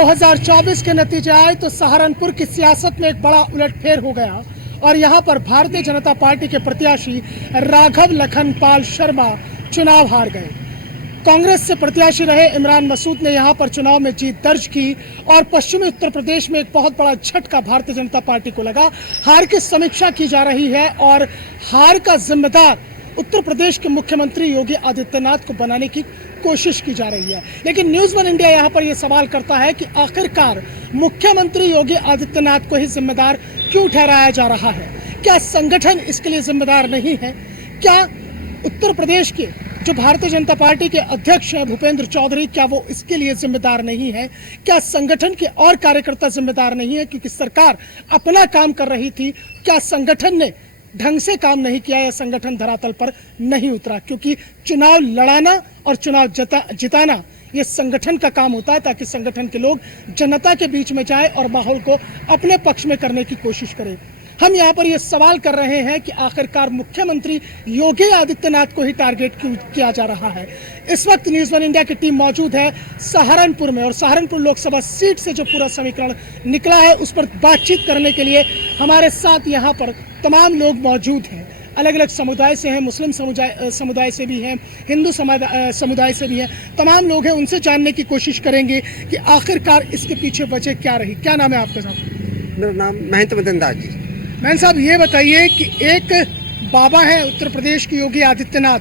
2024 के नतीजे आए तो सहारनपुर की सियासत में एक बड़ा उलटफेर हो गया और यहां पर भारतीय जनता पार्टी के प्रत्याशी राघव लखनपाल शर्मा चुनाव हार गए। कांग्रेस से प्रत्याशी रहे इमरान मसूद ने यहां पर चुनाव में जीत दर्ज की और पश्चिमी उत्तर प्रदेश में एक बहुत बड़ा झटका भारतीय जनता पार्टी को लगा। हार की समीक्षा की जा रही है और हार का जिम्मेदार उत्तर प्रदेश के मुख्यमंत्री योगी आदित्यनाथ को बनाने की कोशिश की जा रही है। लेकिन न्यूज़ वन इंडिया यहां पर यह सवाल करता है कि आखिरकार मुख्यमंत्री योगी आदित्यनाथ को ही जिम्मेदार क्यों ठहराया जा रहा है? क्या संगठन इसके लिए जिम्मेदार नहीं है? क्या उत्तर प्रदेश के जो भारतीय जनता पार्टी के अध्यक्ष हैं भूपेंद्र चौधरी, क्या वो इसके लिए जिम्मेदार नहीं है? क्या संगठन के और कार्यकर्ता जिम्मेदार नहीं है? क्योंकि सरकार अपना काम कर रही थी, क्या संगठन ने ढंग से काम नहीं किया या संगठन धरातल पर नहीं उतरा? क्योंकि चुनाव लड़ाना और चुनाव जिताना ये संगठन का काम होता है, ताकि संगठन के लोग जनता के बीच में जाए और माहौल को अपने पक्ष में करने की कोशिश करें। हम यहाँ पर ये सवाल कर रहे हैं कि आखिरकार मुख्यमंत्री योगी आदित्यनाथ को ही टारगेट क्यों किया जा रहा है। इस वक्त न्यूज़ वन इंडिया की टीम मौजूद है सहारनपुर में और सहारनपुर लोकसभा सीट से जो पूरा समीकरण निकला है उस पर बातचीत करने के लिए हमारे साथ यहाँ पर तमाम लोग मौजूद हैं। अलग अलग समुदाय से हैं, मुस्लिम समुदाय से भी हैं, हिंदू समुदाय से भी हैं। तमाम लोग हैं, उनसे जानने की कोशिश करेंगे कि आखिरकार इसके पीछे वजह क्या रही। क्या नाम है आपका साहब? मेरा नाम महंत मदन दास जी। मैन साहब, ये बताइए कि एक बाबा है उत्तर प्रदेश के योगी आदित्यनाथ,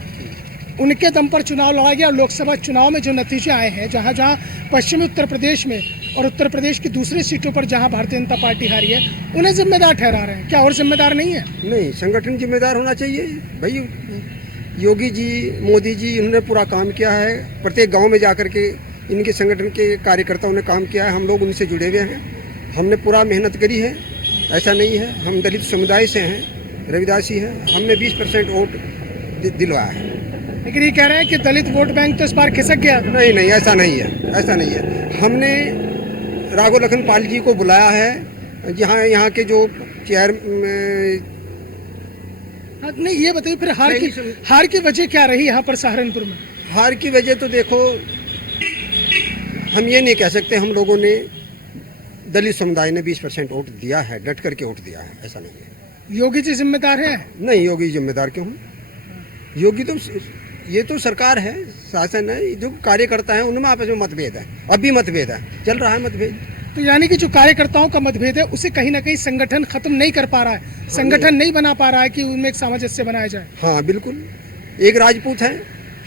उनके दम पर चुनाव लड़ा गया और लोकसभा चुनाव में जो नतीजे आए हैं, जहां जहां पश्चिमी उत्तर प्रदेश में और उत्तर प्रदेश की दूसरी सीटों पर जहां भारतीय जनता पार्टी हारी है, उन्हें जिम्मेदार ठहरा रहे हैं। क्या और जिम्मेदार नहीं है? नहीं, संगठन जिम्मेदार होना चाहिए भाई। योगी जी, मोदी जी, इन्होंने पूरा काम किया है। प्रत्येक गाँव में जाकर के इनके संगठन के कार्यकर्ताओं ने काम किया है। हम लोग उनसे जुड़े हुए हैं, हमने पूरा मेहनत करी है। ऐसा नहीं है, हम दलित समुदाय से हैं, रविदासी हैं, हमने 20% वोट दिलवाया है। लेकिन ये कह रहे हैं कि दलित वोट बैंक तो इस बार खिसक गया। नहीं, ऐसा नहीं है, ऐसा नहीं है। हमने राघव लखनपाल जी को बुलाया है, जहाँ यहाँ के जो चेयर नहीं, ये बताइए फिर हार की वजह क्या रही यहाँ पर सहारनपुर में? हार की वजह तो देखो, हम ये नहीं कह सकते हम लोगों ने, दलित समुदाय ने 20% वोट दिया है, डट करके वोट दिया है, ऐसा नहीं है। योगी जी जिम्मेदार है? नहीं, योगी जिम्मेदार क्यों? योगी तो, ये तो सरकार है, शासन है। जो कार्यकर्ता है उनमें आपस में मतभेद है, अभी मतभेद है, चल रहा है मतभेद। तो यानी कि जो कार्यकर्ताओं का मतभेद है उसे कहीं ना कहीं संगठन खत्म नहीं कर पा रहा है, संगठन नहीं बना पा रहा है कि उनमें एक सामंजस्य बनाया जाए। हाँ बिल्कुल। एक राजपूत है,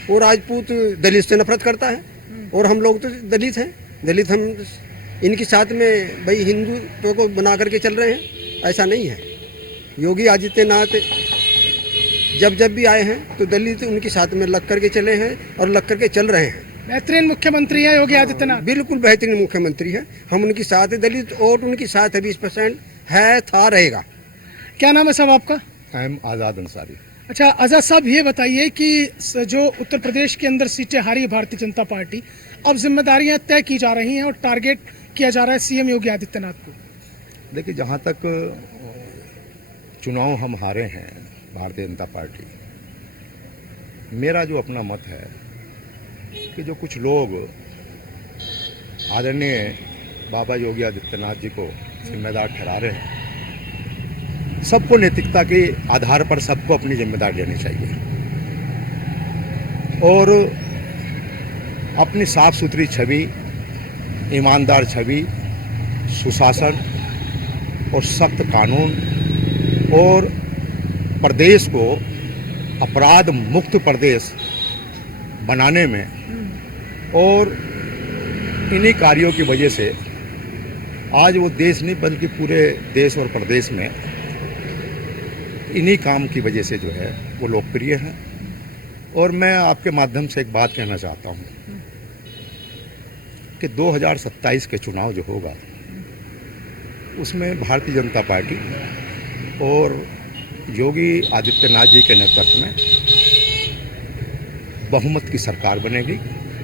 वो राजपूत दलित से नफरत करता है और हम लोग तो दलित हैं। दलित हम इनके साथ में भाई हिंदुत्व को बना करके चल रहे हैं, ऐसा नहीं है। योगी आदित्यनाथ जब भी आए हैं तो दलित उनके साथ में लग करके चले हैं और लग करके चल रहे हैं। बेहतरीन मुख्यमंत्री है योगी आदित्यनाथ, बिल्कुल बेहतरीन मुख्यमंत्री है। हम उनके साथ है, दलित वोट उनके साथ है, 20% है, था, रहेगा। क्या नाम है साहब आपका? आज़ाद अंसारी। अच्छा आज़ाद साहब, ये बताइए कि जो उत्तर प्रदेश के अंदर सीटें हारी भारतीय जनता पार्टी, अब जिम्मेदारियां तय की जा रही हैं और टारगेट किया जा रहा है सीएम योगी आदित्यनाथ को। देखिए, जहाँ तक चुनाव हम हारे हैं भारतीय जनता पार्टी, मेरा जो अपना मत है कि जो कुछ लोग आदरणीय बाबा योगी आदित्यनाथ जी को जिम्मेदार ठहरा रहे हैं, सबको नैतिकता के आधार पर सबको अपनी जिम्मेदारी लेनी चाहिए और अपनी साफ सुथरी छवि, ईमानदार छवि, सुशासन और सख्त कानून और प्रदेश को अपराध मुक्त प्रदेश बनाने में और इन्हीं कार्यों की वजह से आज वो देश नहीं बल्कि पूरे देश और प्रदेश में इन्हीं काम की वजह से जो है वो लोकप्रिय है। और मैं आपके माध्यम से एक बात कहना चाहता हूँ कि 2027 के चुनाव जो होगा उसमें भारतीय जनता पार्टी और योगी आदित्यनाथ जी के नेतृत्व में बहुमत की सरकार बनेगी।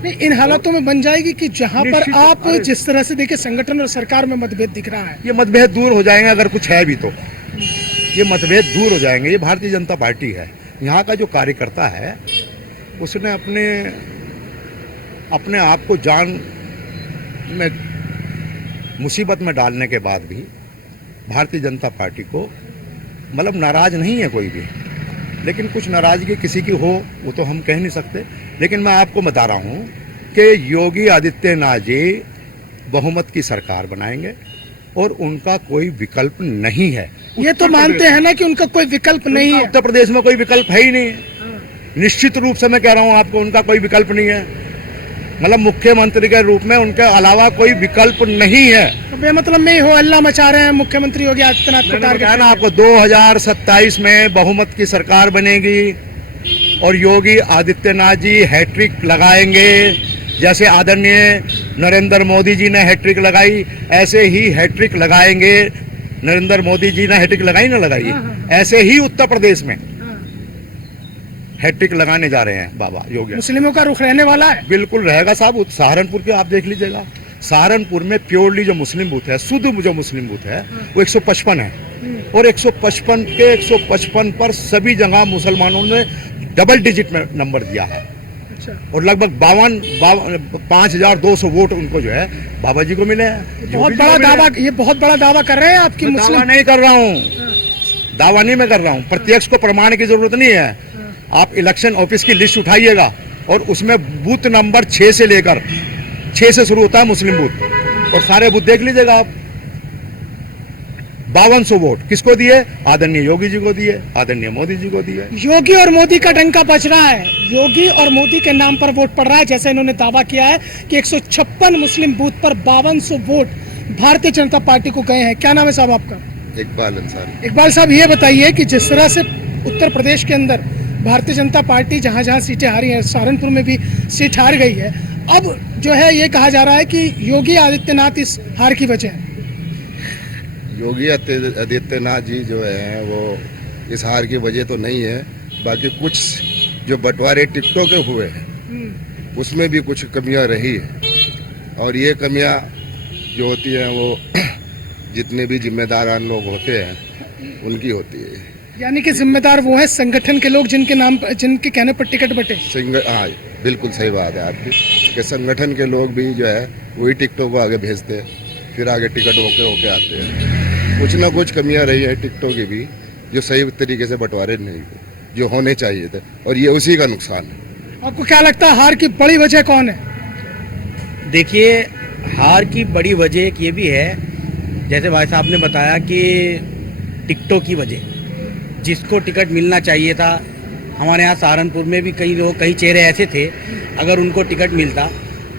नहीं, इन हालातों में बन जाएगी कि जहां पर आप जिस तरह से देखिए संगठन और सरकार में मतभेद दिख रहा है, ये मतभेद दूर हो जाएंगे। अगर कुछ है भी तो ये मतभेद दूर हो जाएंगे। ये भारतीय जनता पार्टी है, यहाँ का जो कार्यकर्ता है उसने अपने आप को जान में मुसीबत में डालने के बाद भी भारतीय जनता पार्टी को मतलब नाराज नहीं है कोई भी, लेकिन कुछ नाराजगी किसी की हो वो तो हम कह नहीं सकते। लेकिन मैं आपको बता रहा हूँ कि योगी आदित्यनाथ जी बहुमत की सरकार बनाएंगे और उनका कोई विकल्प नहीं है। ये तो मानते हैं ना कि उनका कोई विकल्प नहीं है। उत्तर प्रदेश में कोई विकल्प है ही नहीं, निश्चित रूप से मैं कह रहा हूँ आपको, उनका कोई विकल्प नहीं है। मतलब मुख्यमंत्री के रूप में उनके अलावा कोई विकल्प नहीं है। तो बेमतलब में ही हो हल्ला मचा रहे हैं मुख्यमंत्री योगी आदित्यनाथ को टारगेट ना आपको 2027 में बहुमत की सरकार बनेगी और योगी आदित्यनाथ जी हैट्रिक लगाएंगे। जैसे आदरणीय नरेंद्र मोदी जी ने हैट्रिक लगाई, ऐसे ही हैट्रिक लगाएंगे। नरेंद्र मोदी जी ने हैट्रिक लगाई ना लगाई, ऐसे ही उत्तर प्रदेश में हैट्रिक लगाने जा रहे हैं बाबा योगी। मुस्लिमों का रुख रहने वाला है। बिल्कुल रहेगा साहब। सहारनपुर के आप देख लीजिएगा, सहारनपुर में प्योरली जो मुस्लिम बूथ है, शुद्ध जो मुस्लिम बूथ है वो 155 है और 155 के 155 पर सभी जगह मुसलमानों ने डबल डिजिट में नंबर दिया है। अच्छा। और लगभग 5200 वोट उनको जो है बाबा जी को मिले हैं। बहुत बड़ा दावा, ये बहुत बड़ा दावा कर रहे हैं आपकी मुस्लिम। दावा नहीं कर रहा हूँ, दावा नहीं मैं कर रहा हूँ, प्रत्यक्ष को प्रमाण की जरूरत नहीं है। आप इलेक्शन ऑफिस की लिस्ट उठाइएगा और उसमें बूथ नंबर 6 से लेकर 6 से शुरू होता है मुस्लिम बूथ और सारे बूथ देख लीजिएगा आप। 5200 वोट किसको दिए? आदरणीय योगी जी को दिए, आदरणीय मोदी जी को दिए। योगी और मोदी का डंका बज रहा है, योगी और मोदी के नाम पर वोट पड़ रहा है। जैसे इन्होंने दावा किया है कि 156 मुस्लिम बूथ पर 5200 वोट भारतीय जनता पार्टी को गए हैं। क्या नाम है साहब आपका? इकबाल अंसारी। इकबाल साहब, ये बताइए कि जिस तरह से उत्तर प्रदेश के अंदर भारतीय जनता पार्टी जहां जहां सीटें हारी हैं, सहारनपुर में भी सीट हार गई है, अब जो है ये कहा जा रहा है कि योगी आदित्यनाथ इस हार की वजह है। योगी आदित्यनाथ जी जो है वो इस हार की वजह तो नहीं है, बाकी कुछ जो बंटवारे टिकटों के हुए हैं उसमें भी कुछ कमियां रही है और ये कमियां जो होती हैं वो जितने भी जिम्मेदारान लोग होते हैं उनकी होती है। यानी कि जिम्मेदार वो है संगठन के लोग जिनके कहने पर टिकट बटे। हाँ, बिल्कुल सही बात है आपकी कि संगठन के लोग भी जो है वही टिकटों को आगे भेजते हैं, फिर आगे टिकट होके आते हैं। कुछ ना कुछ कमियां रही है टिकटों की भी, जो सही तरीके से बंटवारे नहीं हुए जो होने चाहिए थे, और ये उसी का नुकसान है। आपको क्या लगता है हार की बड़ी वजह कौन है? देखिए, हार की बड़ी वजह एक ये भी है, जैसे भाई साहब ने बताया कि टिकटों की वजह, जिसको टिकट मिलना चाहिए था, हमारे यहाँ सहारनपुर में भी कई चेहरे ऐसे थे, अगर उनको टिकट मिलता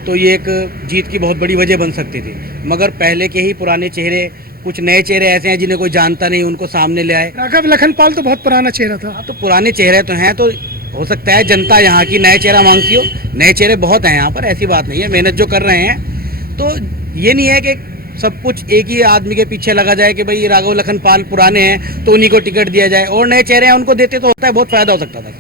तो ये एक जीत की बहुत बड़ी वजह बन सकती थी। मगर पहले के ही पुराने चेहरे, कुछ नए चेहरे ऐसे हैं जिन्हें कोई जानता नहीं, उनको सामने ले आए। राघव लखनपाल तो बहुत पुराना चेहरा था। तो पुराने चेहरे तो हैं, तो हो सकता है जनता यहाँ की नए चेहरा मांगती हो। नए चेहरे बहुत हैं यहाँ पर, ऐसी बात नहीं है, मेहनत जो कर रहे हैं। तो ये नहीं है कि सब कुछ एक ही आदमी के पीछे लगा जाए कि भाई राघव लखनपाल पुराने हैं तो उन्हीं को टिकट दिया जाए, और नए चेहरे हैं उनको देते तो होता है, बहुत फायदा हो सकता था।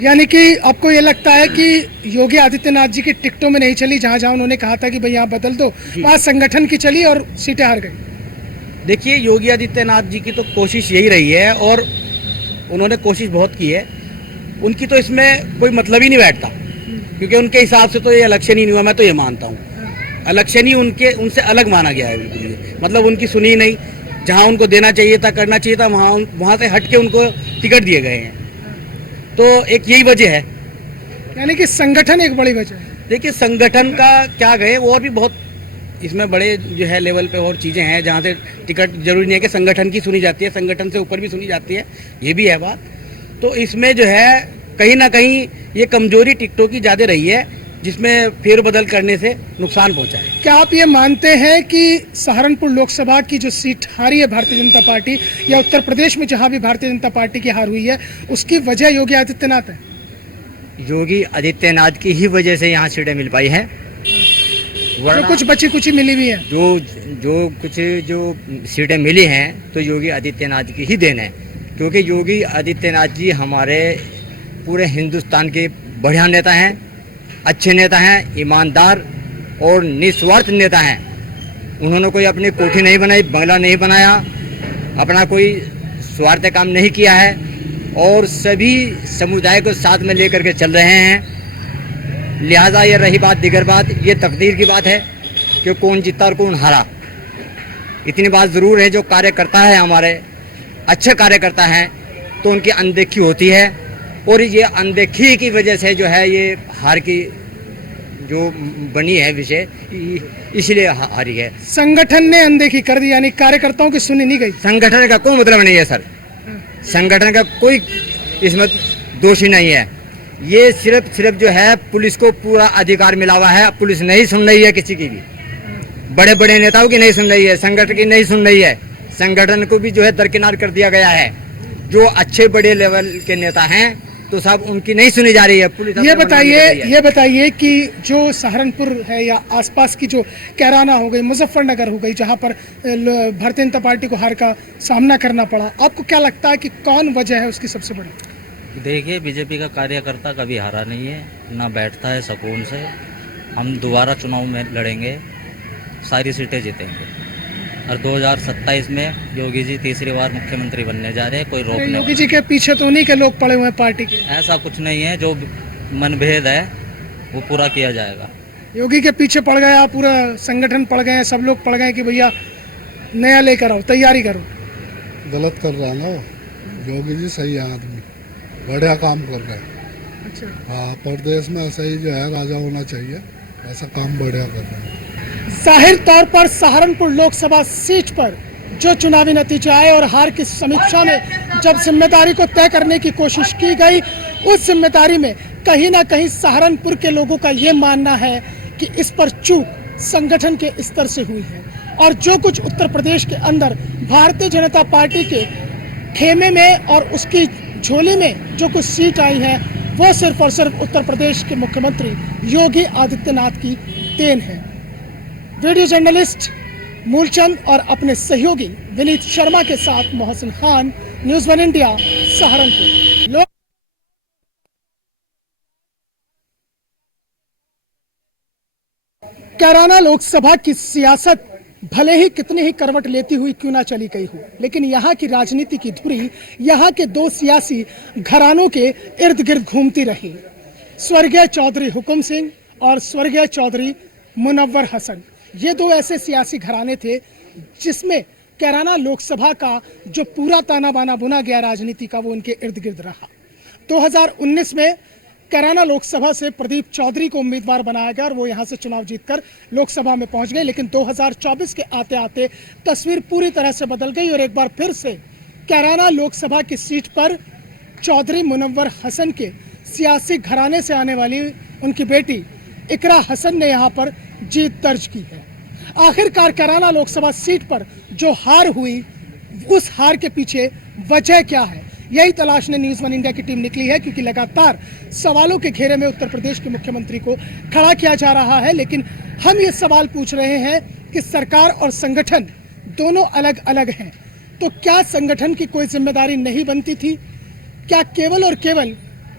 यानी कि आपको ये लगता है कि योगी आदित्यनाथ जी की टिकटों में नहीं चली, जहां जहां उन्होंने कहा था कि भाई यहाँ बदल दो, वहां संगठन की चली और सीटें हार गई। देखिए, योगी आदित्यनाथ जी की तो कोशिश यही रही है और उन्होंने कोशिश बहुत की है। उनकी तो इसमें कोई मतलब ही नहीं बैठता, क्योंकि उनके हिसाब से तो ये इलेक्शन ही नहीं हुआ। मैं तो ये मानता हूँ इलेक्शन ही उनसे अलग माना गया है। बिल्कुल मतलब उनकी सुनी नहीं, जहाँ उनको देना चाहिए था, करना चाहिए था, वहाँ से हट के उनको टिकट दिए गए हैं। तो एक यही वजह है। यानी कि संगठन एक बड़ी वजह है। देखिए, संगठन का क्या गए, वो और भी बहुत इसमें बड़े जो है लेवल पे और चीज़ें हैं जहाँ से टिकट जरूरी नहीं है कि संगठन की सुनी जाती है, संगठन से ऊपर भी सुनी जाती है, ये भी है बात। तो इसमें जो है कहीं ना कहीं ये कमजोरी टिकटों की ज़्यादा रही है, जिसमें फेरबदल करने से नुकसान पहुंचा है। क्या आप ये मानते हैं कि सहारनपुर लोकसभा की जो सीट हारी है भारतीय जनता पार्टी, या उत्तर प्रदेश में जहां भी भारतीय जनता पार्टी की हार हुई है, उसकी वजह योगी आदित्यनाथ है? योगी आदित्यनाथ की ही वजह से यहाँ सीटें मिल पाई हैं। जो कुछ बची कुछ मिली हुई है, जो सीटें मिली हैं तो योगी आदित्यनाथ की ही देन है, क्योंकि योगी आदित्यनाथ जी हमारे पूरे हिंदुस्तान के बढ़िया नेता हैं, अच्छे नेता हैं, ईमानदार और निस्वार्थ नेता हैं। उन्होंने कोई अपनी कोठी नहीं बनाई, बंगला नहीं बनाया, अपना कोई स्वार्थ काम नहीं किया है और सभी समुदाय को साथ में लेकर के चल रहे हैं। लिहाजा ये रही बात, दिगर बात, ये तकदीर की बात है कि कौन जीता और कौन हारा, इतनी बात ज़रूर है, जो कार्यकर्ता है हमारे अच्छे कार्यकर्ता हैं तो उनकी अनदेखी होती है, और ये अनदेखी की वजह से जो है ये हार की जो बनी है विषय, इसलिए हारी है। संगठन ने अनदेखी कर दी, यानी कार्यकर्ताओं की सुनी नहीं गई। संगठन का कोई मतलब नहीं है सर, संगठन का कोई इसमें दोषी नहीं है। ये सिर्फ जो है पुलिस को पूरा अधिकार मिला हुआ है, पुलिस नहीं सुन रही है किसी की भी, बड़े बड़े नेताओं की नहीं सुन रही है, संगठन की नहीं सुन रही है, संगठन को भी जो है दरकिनार कर दिया गया है। जो अच्छे बड़े लेवल के नेता हैं तो सब उनकी नहीं सुनी जा रही है। पुलिस ये बताइए कि जो सहारनपुर है या आसपास की जो कैराना हो गई, मुजफ्फरनगर हो गई, जहां पर भारतीय जनता पार्टी को हार का सामना करना पड़ा, आपको क्या लगता है कि कौन वजह है उसकी सबसे बड़ी? देखिए, बीजेपी का कार्यकर्ता कभी हारा नहीं है, ना बैठता है सुकून से। हम दोबारा चुनाव में लड़ेंगे, सारी सीटें जीतेंगे, और 2027 में योगी जी तीसरी बार मुख्यमंत्री बनने जा रहे हैं। कोई रोकने योगी जी के पीछे तो उन्हीं के लोग पड़े हुए हैं पार्टी के। ऐसा कुछ नहीं है, जो मनभेद है वो पूरा किया जाएगा। योगी के पीछे पड़ गए आप, पूरा संगठन पड़ गए, सब लोग पड़ गए कि भैया नया लेकर आओ, तैयारी करो। गलत कर रहा ना, योगी जी सही है, आदमी बढ़िया काम कर रहे हैं। अच्छा, हाँ, प्रदेश में ऐसा ही जो है राजा होना चाहिए, ऐसा काम बढ़िया कर रहे हैं। जाहिर तौर पर सहारनपुर लोकसभा सीट पर जो चुनावी नतीजे आए और हार की समीक्षा में जब जिम्मेदारी को तय करने की कोशिश की गई, उस जिम्मेदारी में कहीं ना कहीं सहारनपुर के लोगों का ये मानना है कि इस पर चूक संगठन के स्तर से हुई है, और जो कुछ उत्तर प्रदेश के अंदर भारतीय जनता पार्टी के खेमे में और उसकी झोली में जो कुछ सीट आई है, वो सिर्फ और सिर्फ उत्तर प्रदेश के मुख्यमंत्री योगी आदित्यनाथ की देन है। वीडियो जर्नलिस्ट मूलचंद और अपने सहयोगी विनीत शर्मा के साथ मोहसिन खान, न्यूज़ 1 इंडिया, सहारनपुर। कैराना लोकसभा की सियासत भले ही कितनी ही करवट लेती हुई क्यों ना चली गई हो, लेकिन यहाँ की राजनीति की धुरी यहाँ के दो सियासी घरानों के इर्द गिर्द घूमती रही। स्वर्गीय चौधरी हुकुम सिंह और स्वर्गीय चौधरी मुनव्वर हसन, ये दो ऐसे सियासी घराने थे जिसमें कैराना लोकसभा का जो पूरा ताना बाना बुना गया राजनीति का, वो उनके इर्द गिर्द रहा। 2019 में कैराना लोकसभा से प्रदीप चौधरी को उम्मीदवार बनाया गया और वो यहाँ से चुनाव जीतकर लोकसभा में पहुंच गए, लेकिन 2024 के आते आते तस्वीर पूरी तरह से बदल गई और एक बार फिर से कैराना लोकसभा की सीट पर चौधरी मुनव्वर हसन के सियासी घराने से आने वाली उनकी बेटी इकरा हसन ने यहाँ पर जीत दर्ज की है। आखिरकार कैराना लोकसभा सीट पर जो हार हुई, उस हार के पीछे वजह क्या है, यही तलाशने न्यूज़ 1 इंडिया की टीम निकली है, क्योंकि लगातार सवालों के घेरे में उत्तर प्रदेश के मुख्यमंत्री को खड़ा किया जा रहा है। लेकिन हम ये सवाल पूछ रहे हैं कि सरकार और संगठन दोनों अलग अलग हैं, तो क्या संगठन की कोई जिम्मेदारी नहीं बनती थी? क्या केवल और केवल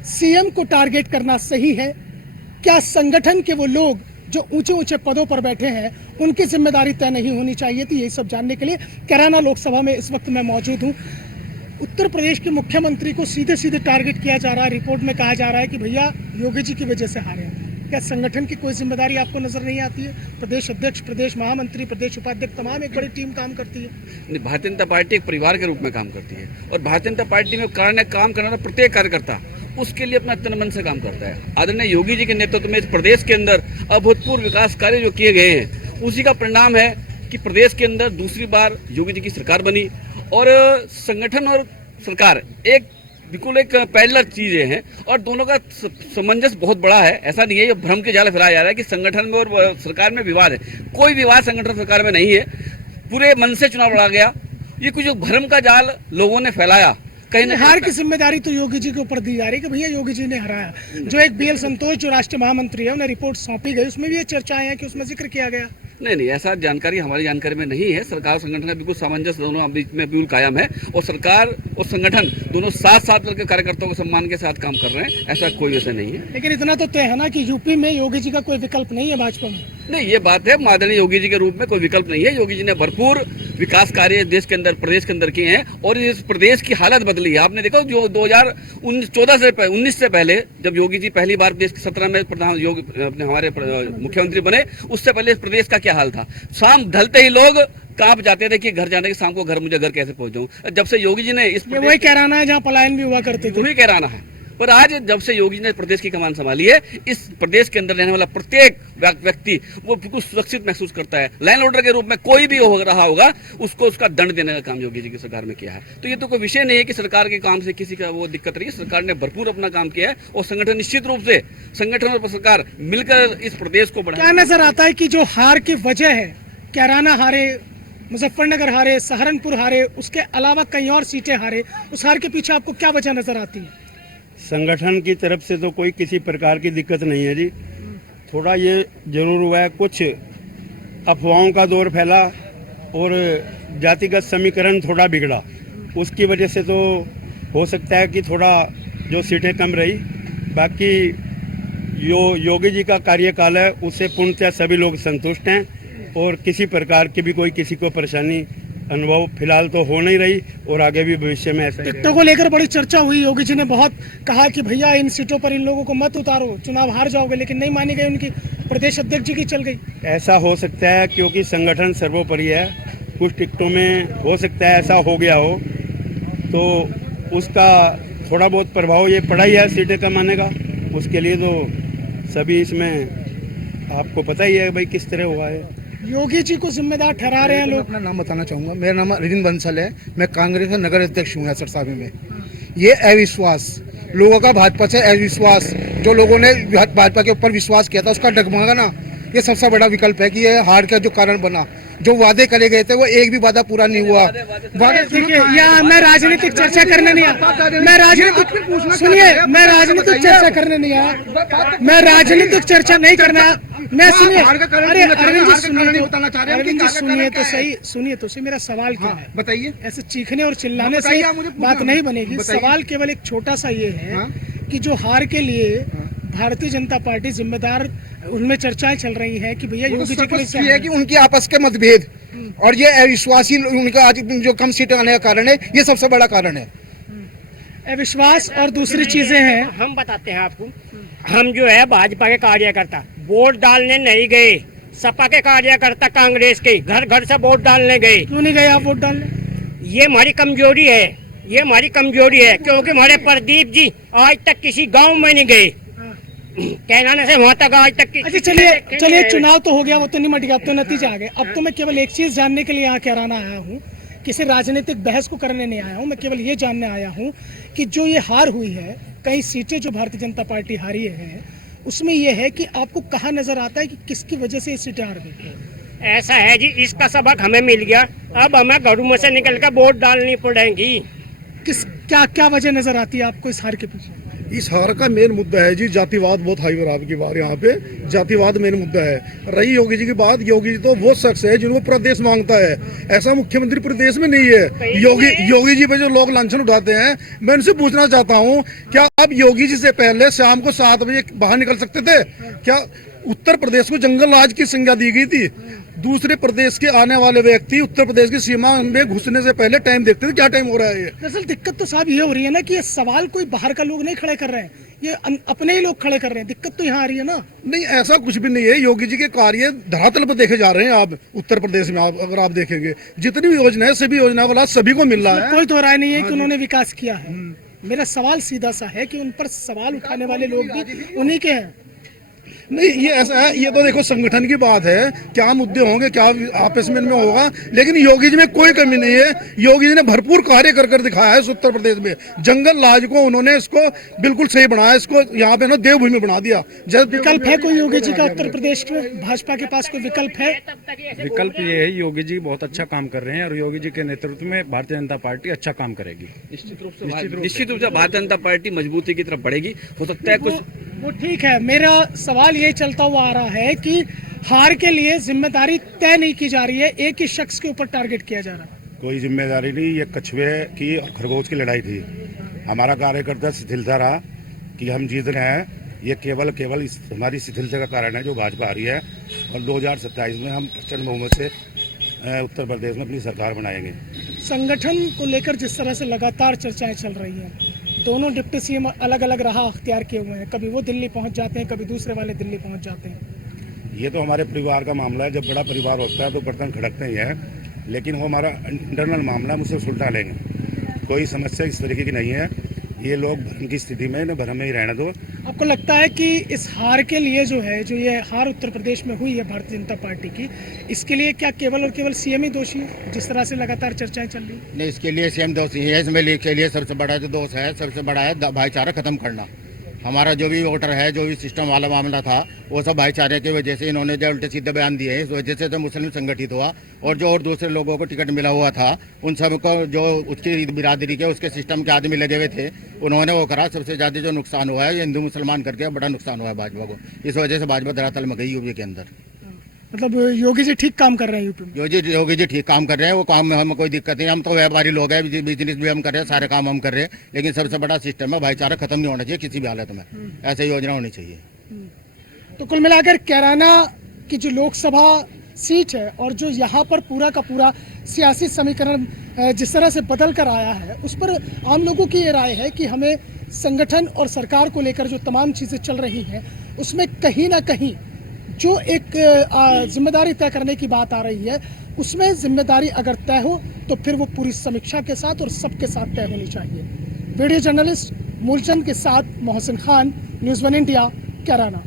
सीएम को टारगेट करना सही है? क्या संगठन के वो लोग जो ऊंचे ऊंचे पदों पर बैठे हैं, उनकी जिम्मेदारी तय नहीं होनी चाहिए थी? ये सब जानने के लिए कैराना लोकसभा में इस वक्त मैं मौजूद हूँ। उत्तर प्रदेश के मुख्यमंत्री को सीधे सीधे टारगेट किया जा रहा है। रिपोर्ट में कहा जा रहा है कि भैया योगी जी की वजह से हारे हैं। क्या संगठन की कोई जिम्मेदारी आपको नजर नहीं आती है? प्रदेश अध्यक्ष, प्रदेश महामंत्री, प्रदेश उपाध्यक्ष, तमाम एक बड़ी टीम काम करती है। भारतीय जनता पार्टी एक परिवार के रूप में काम करती है, और भारतीय जनता पार्टी में काम करना प्रत्येक कार्यकर्ता उसके लिए अपना तन मन से काम करता है। आदरणीय योगी जी के नेतृत्व में इस प्रदेश के अंदर अभूतपूर्व विकास कार्य जो किए गए हैं, उसी का परिणाम है कि प्रदेश के अंदर दूसरी बार योगी जी की सरकार बनी, और संगठन और सरकार बिल्कुल एक पैरेलल चीजें हैं, और दोनों का सामंजस्य बहुत बड़ा है। ऐसा नहीं है ये भ्रम के जाल फैलाया जा रहा है कि संगठन में और सरकार में विवाद है। कोई विवाद संगठन सरकार में नहीं है, पूरे मन से चुनाव लड़ा गया। ये कुछ भ्रम का जाल लोगों ने फैलाया। कहीं ना हार की जिम्मेदारी तो योगी जी के ऊपर दी जा रही है कि भैया योगी जी ने हराया। जो एक BL संतोष जो राष्ट्रीय महामंत्री है, उन्हें रिपोर्ट सौंपी गई, उसमें भी ये चर्चाएं हैं कि उसमें जिक्र किया गया। नहीं, ऐसा जानकारी हमारी जानकारी में नहीं है। सरकार और संगठन का बिल्कुल सामंजस्य दोनों बीच में बिल्कुल कायम है, और सरकार और संगठन दोनों साथ साथ मिलकर कार्यकर्ताओं के सम्मान के साथ काम कर रहे हैं। ऐसा कोई वैसे नहीं है। लेकिन इतना तो तय है ना कि यूपी में योगी जी का कोई विकल्प नहीं है भाजपा में। नहीं, ये बात है, आदरणीय योगी जी के रूप में कोई विकल्प नहीं है। योगी जी ने भरपूर विकास कार्य देश के अंदर, प्रदेश के अंदर किए हैं, और इस प्रदेश की हालत बदली है। आपने देखा जो 2019 से पहले जब योगी जी पहली बार देश के 17 में हमारे मुख्यमंत्री बने, उससे पहले इस प्रदेश का क्या हाल था। शाम ढलते ही लोग कांप जाते थे कि घर जाने के शाम को घर मुझे घर कैसे पहुंचाऊं। जब से योगी जी ने इस ये वही कहराना है जहाँ पलायन भी हुआ करते थे। वही कहराना है। पर आज जब से योगी जी ने प्रदेश की कमान संभाली है, इस प्रदेश के अंदर रहने वाला प्रत्येक व्यक्ति वो बिल्कुल सुरक्षित महसूस करता है। लैंड ऑर्डर के रूप में कोई भी हो रहा होगा उसको उसका दंड देने का काम योगी जी की सरकार में किया है। तो ये तो कोई विषय नहीं है कि सरकार के काम से किसी का वो दिक्कत रही है। सरकार ने भरपूर अपना काम किया है और संगठन निश्चित रूप से संगठन और सरकार मिलकर इस प्रदेश को बढ़ाया। क्या नजर आता है कि जो हार की वजह है, कैराना हारे, मुजफ्फरनगर हारे, सहारनपुर हारे, उसके अलावा कई और सीटें हारे, उस हार के पीछे आपको क्या वजह नजर आती है? संगठन की तरफ से तो कोई किसी प्रकार की दिक्कत नहीं है जी। थोड़ा ये जरूर हुआ है, कुछ अफवाहों का दौर फैला और जातिगत समीकरण थोड़ा बिगड़ा, उसकी वजह से तो हो सकता है कि थोड़ा जो सीटें कम रही। बाकी योगी जी का कार्यकाल है उससे पूर्णतः सभी लोग संतुष्ट हैं और किसी प्रकार की भी कोई किसी को परेशानी अनुभव फिलहाल तो हो नहीं रही और आगे भी भविष्य में ऐसा। टिकटों को लेकर बड़ी चर्चा हुई, योगी जी ने बहुत कहा कि भैया इन सीटों पर इन लोगों को मत उतारो, चुनाव हार जाओगे, लेकिन नहीं मानी गई, उनकी प्रदेश अध्यक्ष जी की चल गई। ऐसा हो सकता है क्योंकि संगठन सर्वोपरि है, कुछ टिकटों में हो सकता है ऐसा हो गया हो, तो उसका थोड़ा बहुत प्रभाव ये पड़ा ही है सीटें कम आने का। उसके लिए तो सभी इसमें आपको पता ही है भाई किस तरह हुआ है। योगी जी को जिम्मेदार ठहरा रहे हैं लोग। अपना नाम बताना चाहूँगा, मेरा नाम रिजिन बंसल है, मैं कांग्रेस का नगर अध्यक्ष हूँ सरसावी में। ये अविश्वास लोगों का भाजपा से अविश्वास, जो लोगों ने भाजपा के ऊपर विश्वास किया था उसका डगमगाना, ये सबसे बड़ा विकल्प है कि ये हार का जो कारण बना। जो वादे करे गए थे वो एक भी वादा पूरा नहीं हुआ। देखिए, या मैं राजनीतिक चर्चा करने नहीं आया, मैं राजनीतिक सुनिए, मैं राजनीतिक चर्चा करने नहीं आया, मैं राजनीतिक चर्चा नहीं करना। मैं सुनिए, अरे अरविंद जी सुनिए, अरविंद जी सुनिए तो सही, सुनिए तो सही, मेरा सवाल क्या है बताइए। ऐसे चीखने और चिल्लाने से बात नहीं बनेगी। सवाल केवल एक छोटा सा ये है कि जो हार के लिए भारतीय जनता पार्टी जिम्मेदार, उनमें चर्चाएं चल रही हैं कि भैया योगी जी के लिए कि उनकी आपस के मतभेद और ये अविश्वासी उनका आज जो कम सीटें आने का कारण है, ये सबसे बड़ा कारण है अविश्वास। और दूसरी चीजें हैं, हम बताते हैं आपको, हम जो है भाजपा के कार्यकर्ता वोट डालने नहीं गए, सपा के कार्यकर्ता कांग्रेस के घर घर से वोट डालने गए। क्यों नहीं गए आप वोट डालने? ये हमारी कमजोरी है, ये हमारी कमजोरी है, क्योंकि हमारे प्रदीप जी आज तक किसी गांव में नहीं गए, कहना से वहां तक आज तक। अच्छा चलिए, चुनाव तो हो गया, वो तो नहीं मट गया, अब तो नतीजे आ गए। अब तो मैं केवल एक चीज जानने के लिए यहाँ कहराना आया हूँ, किसी राजनीतिक बहस को करने नहीं आया हूँ। मैं केवल ये जानने आया हूँ कि जो ये हार हुई है, कई सीटें जो भारतीय जनता पार्टी हारी है, उसमें यह है कि आपको कहाँ नजर आता है कि किसकी वजह से ये सीटें हार गई? ऐसा है जी, इसका सबक हमें मिल गया, अब हमें घरों में से निकल कर वोट डालनी पड़ेगी। क्या वजह नजर आती है आपको इस हार के पीछे? इस हार का मेन मुद्दा है जी जातिवाद। बहुत हाई बराबर की बार यहाँ पे जातिवाद मेन मुद्दा है। रही योगी जी की बात, योगी जी तो वो शख्स है जिनको प्रदेश मांगता है, ऐसा मुख्यमंत्री प्रदेश में नहीं है। योगी जी पे जो लोग लांछन उठाते हैं, मैं उनसे पूछना चाहता हूँ, क्या आप योगी जी से पहले शाम को 7 बजे बाहर निकल सकते थे? क्या उत्तर प्रदेश को जंगल राज की संज्ञा दी गई थी? दूसरे प्रदेश के आने वाले व्यक्ति उत्तर प्रदेश की सीमा में घुसने से पहले टाइम देखते थे, क्या टाइम हो रहा है। ये दरअसल दिक्कत तो साहब ये हो रही है ना कि ये सवाल कोई बाहर का लोग नहीं खड़े कर रहे हैं, ये अपने ही लोग खड़े कर रहे हैं। दिक्कत तो यहाँ आ रही है ना। नहीं, ऐसा कुछ भी नहीं है। योगी जी के कार्य धरातल पर देखे जा रहे हैं। आप उत्तर प्रदेश में अगर आप देखेंगे, जितनी भी योजना है सभी योजना वाला सभी को मिल रहा है। कोई तो राय नहीं है कि उन्होंने विकास किया है। मेरा सवाल सीधा सा है कि उन पर सवाल उठाने वाले लोग भी उन्हीं के हैं। नहीं, ये ऐसा है, ये तो देखो संगठन की बात है, क्या मुद्दे होंगे, क्या आपस में इनमें होगा, लेकिन योगी जी में कोई कमी नहीं है। योगी जी ने भरपूर कार्य कर दिखाया है। उत्तर प्रदेश में जंगल राज को उन्होंने इसको बिल्कुल सही बनाया, इसको यहाँ पे ना देवभूमि बना दिया। विकल्प है कोई योगी जी का उत्तर प्रदेश में? भाजपा के पास कोई विकल्प है? विकल्प ये है, योगी जी बहुत अच्छा काम कर रहे हैं और योगी जी के नेतृत्व में भारतीय जनता पार्टी अच्छा काम करेगी। निश्चित रूप से भारतीय जनता पार्टी मजबूती की तरफ बढ़ेगी। हो सकता है कुछ वो ठीक है। मेरा सवाल ये चलता हुआ आ रहा है कि हार के लिए जिम्मेदारी तय नहीं की जा रही है, एक ही शख्स के ऊपर टारगेट किया जा रहा है। कोई जिम्मेदारी नहीं, ये कछुए की खरगोश की लड़ाई थी। हमारा कार्यकर्ता शिथिलता रहा कि हम जीत रहे हैं, ये केवल हमारी शिथिलता का कारण है जो भाजपा आ रही है। और 2027 में हम प्रचंड बहुमत से उत्तर प्रदेश में अपनी सरकार बनाएंगे। संगठन को लेकर जिस तरह से लगातार चर्चाएं चल रही हैं, दोनों डिप्टी सीएम अलग अलग राह अख्तियार किए हुए हैं, कभी वो दिल्ली पहुंच जाते हैं, कभी दूसरे वाले दिल्ली पहुंच जाते हैं। ये तो हमारे परिवार का मामला है। जब बड़ा परिवार होता है तो बर्तन खड़कते ही हैं। लेकिन वो हमारा इंटरनल मामला हम उसे सुलझा लेंगे। कोई समस्या इस तरीके की नहीं है। ये लोग भ्रम की स्थिति में न भ्रम में ही रहने दो। आपको लगता है कि इस हार के लिए जो ये हार उत्तर प्रदेश में हुई है भारतीय जनता पार्टी की, इसके लिए क्या केवल और केवल सीएम ही दोषी है, जिस तरह से लगातार चर्चाएं चल रही है? नहीं, इसके लिए सीएम दोषी है। इसमें के लिए सबसे बड़ा जो दोष है, सबसे बड़ा है भाईचारा खत्म करना। हमारा जो भी वोटर है, जो भी सिस्टम वाला मामला था, वो सब भाईचारे की वजह से इन्होंने जो उल्टे सीधे बयान दिए हैं, इस वजह से जो मुस्लिम संगठित हुआ और जो और दूसरे लोगों को टिकट मिला हुआ था, उन सबको जो उसकी बिरादरी के उसके सिस्टम के आदमी लगे हुए थे, उन्होंने वो करा। सबसे ज़्यादा जो नुकसान हुआ है ये हिंदू मुसलमान करके बड़ा नुकसान हुआ है भाजपा को। इस वजह से भाजपा धरातल में गई यूपी के अंदर। मतलब योगी जी ठीक काम कर रहे हैं यूपी में? योगी जी ठीक काम कर रहे हैं। वो काम में हमें कोई दिक्कत नहीं। हम तो व्यापारी लोग हैं, बिजनेस भी हम कर रहे हैं, सारे काम हम कर रहे हैं, लेकिन सबसे बड़ा सिस्टम है भाईचारा खत्म नहीं होना चाहिए किसी भी हालत में। ऐसे योजना होनी चाहिए। तो कुल मिलाकर कैराना की जो लोकसभा सीट है और जो यहाँ पर पूरा का पूरा सियासी समीकरण जिस तरह से बदल कर आया है, उस पर आम लोगों की ये राय है कि हमें संगठन और सरकार को लेकर जो तमाम चीज़ें चल रही हैं, उसमें कहीं ना कहीं जो एक जिम्मेदारी तय करने की बात आ रही है, उसमें जिम्मेदारी अगर तय हो तो फिर वो पूरी समीक्षा के साथ और सबके साथ तय होनी चाहिए। वीडियो जर्नलिस्ट मूलचंद के साथ मोहसिन खान, न्यूज़ 1 इंडिया, कैराना।